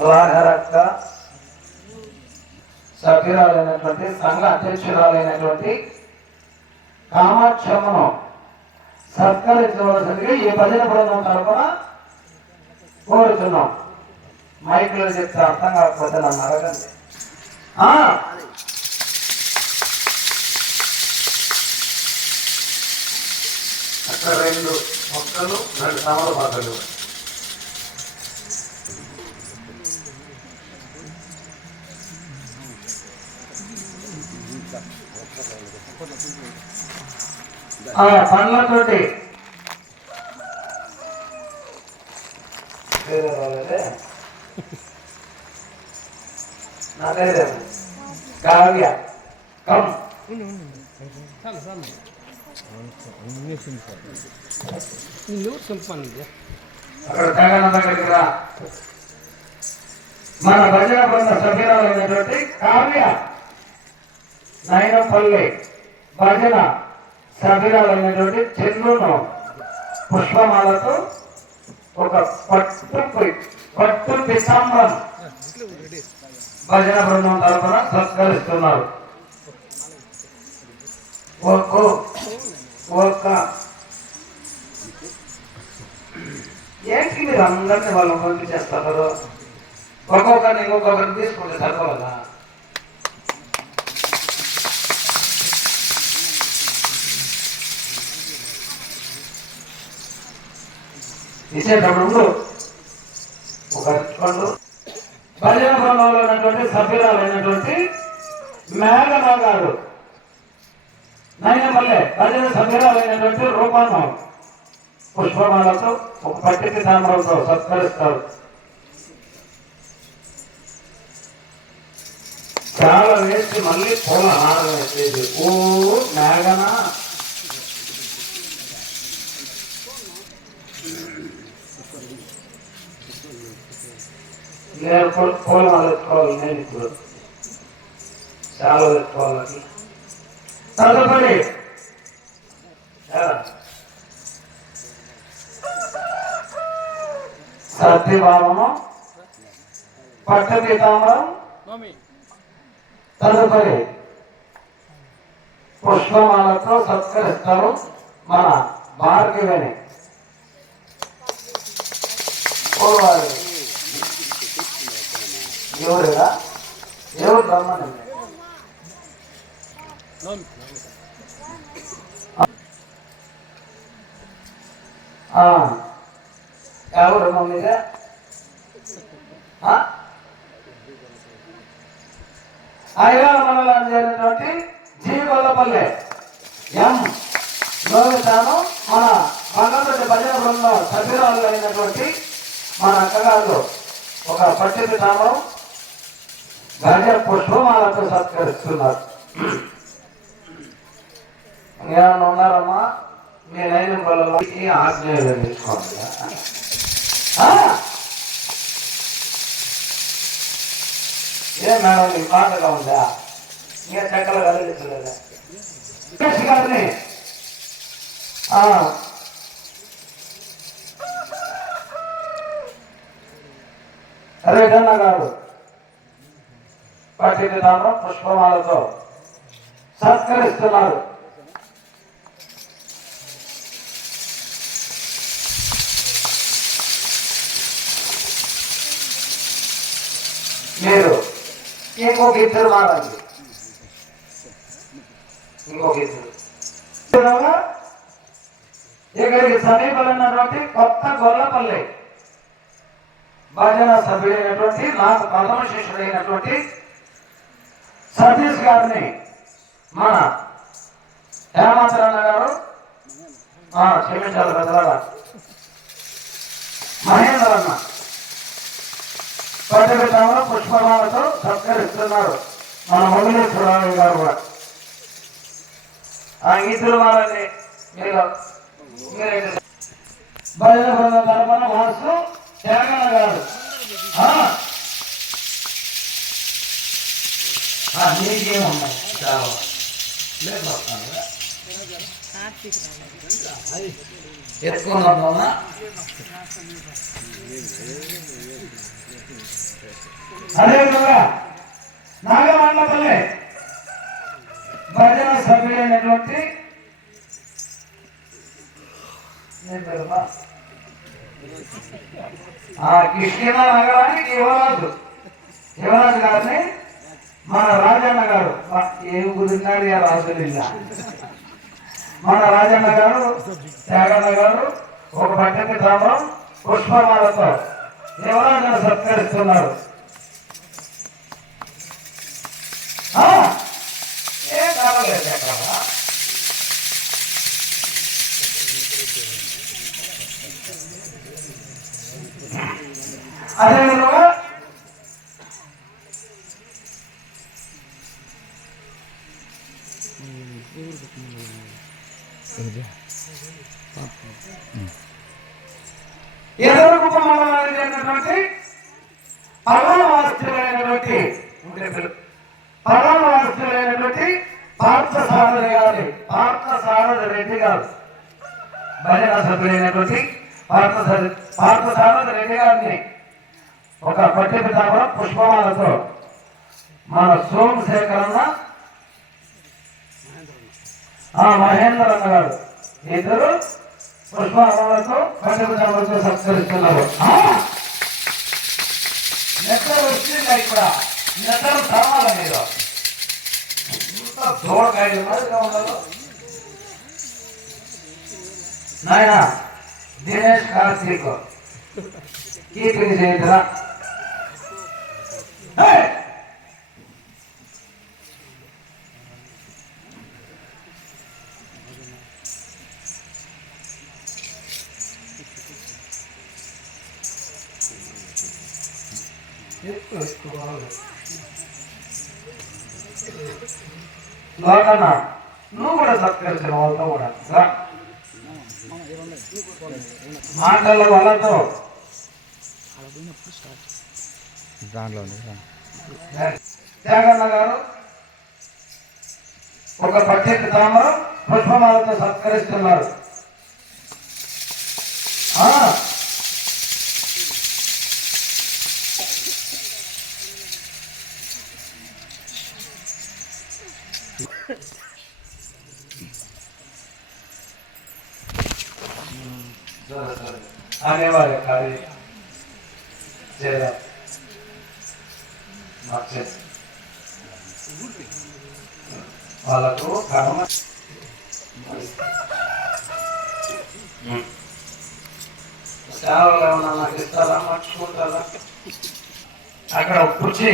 రాఘరక్క సభ్యురాలైనటువంటి సంఘ అధ్యక్షురాలైనటువంటి కామాక్షమ్మను సత్కరించవలసిందిగా ఈ భజన బృందం తరఫున కోరుతున్నాం. మైకులో చెప్తే అర్థం కాకపోతే నన్ను అడగండి. అక్కడ రెండు మొక్కలు రెండు తమలపాకులు. ఆ పండ్లతోటి వేరే వాళ్ళదే నా పేరే కావ్య కమ్ అక్కడ తెగన దగ్గరికి రా మన భజన బృంద సభ్యురాలైనటువంటి కావ్య నయనపల్లి భజన సభ్యురాలైనటువంటి చెన్నును పుష్పమాలతో ఒక పట్టు పట్టు పితాంబరం భజన బృందం తరఫున సత్కరిస్తున్నారు. ఒక్కో ఒక్క ఏంటి మీరు అందరినీ వాళ్ళు పంపించేస్తారు ఒక్కొక్కరిని ఇంకొకరిని తీసుకుంటే సరిపోదా ఇచ్చేటప్పుడు ఒక పండు భజన బృందంలో ఉన్నటువంటి సభ్యురాలైనటువంటి మేఘమా గారు నయనపల్లె భజన సభ్యురాలైనటువంటి రూపాను పుష్పమాలతో ఒక పట్టిక తామరంతో సత్కరిస్తారు. చాలా వేసి మళ్ళీ పూల హారం వేసేది. ఓ మేఘనా? పూల- పూలమాల ఎత్తుకోవాలి నేను ఇప్పుడు చాలా ఎత్తుకోవాలి తదుపరి? సత్యభావము పట్ట పీతాంబరం తదుపరి పుష్పమాలతో సత్కరిస్తారు మన భార్గవిని పోవాలి. దేవుడుగా దేవుడు రమ్మని ఎవరు మమ్మీగా ఐరాల మండలానికి చేరినటువంటి జీ గొల్లపల్లె ఎం? లోహితాను మన మంగళరెడ్డి భజన బృందం సభ్యురాలు అయినటువంటి మన అక్కగారు ఒక పట్టింది తామరం గజ పుష్పమాలతో సత్కరిస్తున్నారు. ఏమన్నా ఉన్నారమ్మా? నేనైన నైన్ పిల్లలకి ఆజ్ఞలు తీసుకోవాలి ఏ మేడం నీ మాటగా ఉందా? ఇంకా చెక్కలు కలిగించలేదా సురేష్ గారిని. ఆ, రేఖన్న గారు. పట్టిన తామరం పుష్పమాలతో సత్కరిస్తున్నారు. మీరు ఇంకొక ఇద్దరు మారండి ఇంకొక ఇద్దరు. ఇక్కడికి సమీపంలో ఉన్నటువంటి కొత్త గొల్లపల్లి భజన సభ్యుడైనటువంటి నాకు ప్రథమ శిష్యుడైనటువంటి సతీష్ గారిని మన హేమాచరణ గారు క్షమించాలి పెద్దవాళ్ళ మహేంద్ర అన్న పట్టభితామలో పుష్పమాలతో సత్కరిస్తున్నారు మన మొదలేశ్వరరావు గారు కూడా. ఆ గీతులు వాళ్ళని మీరు మీరేంటి? భజన తరఫున మాస్కు తెలంగాణ గారు. ఆ. ఆ, చాలా. లేదు వస్తాను. ఎత్తుకున్నామా అదేవిధంగా నాగమండపల్లి భజన సభ్యులైనటువంటి ఆ కృష్ణ నగరానికి యువరాజు. యువరాజు గారిని మన రాజన్న గారు ఏ ఏం గురించాడు ఆ రాజులు మన రాజన్న గారు త్యాగన్న గారు ఒక పట్టణ గ్రామం పుష్పమాలతో యువరాజును సత్కరిస్తున్నారు. ఆ, ఏం కావాలి ఎదురు కుటుంబంలో జరిగినటువంటి పర్వవాస్తులైనటువంటి పర్వవాస్తులైనటువంటి పార్థ సారథి గారి పార్థ సారథి రెడ్డి గారు. భజన సభ్యులైనటువంటి పార్థ పార్థ సారథి రెడ్డి గారిని ఒక పట్టి పితాపురం పుష్పమాలతో మన సోమశేఖరన్న ఆ మహేంద్ర అన్నగారు. ఇద్దరు పుష్పాలతో పట్టి సత్కరిస్తున్నారు ఆ! నెత్తలు వచ్చింది ఇక్కడ? నెత్తలు కావాలి మీరు? ఇంత దూడకాయ నాయన దినేష్ కార్తీక్. కీర్తిని చేయించరా ఏయ్! లోకన్న నువ్వు కూడా సత్కరించిన వాళ్ళతో కూడా రా. మాటల వాళ్ళతో దాంట్లో త్యాగన్న గారు ఒక ప్రత్యేక తామరం పుష్పమాలతో సత్కరిస్తున్నారు అనేవారు కాదు జయరాం వాళ్ళకు కర్మ సేవలు ఏమన్నా నాకు ఇస్తారా? మర్చిపోతారా? అక్కడ కుర్చీ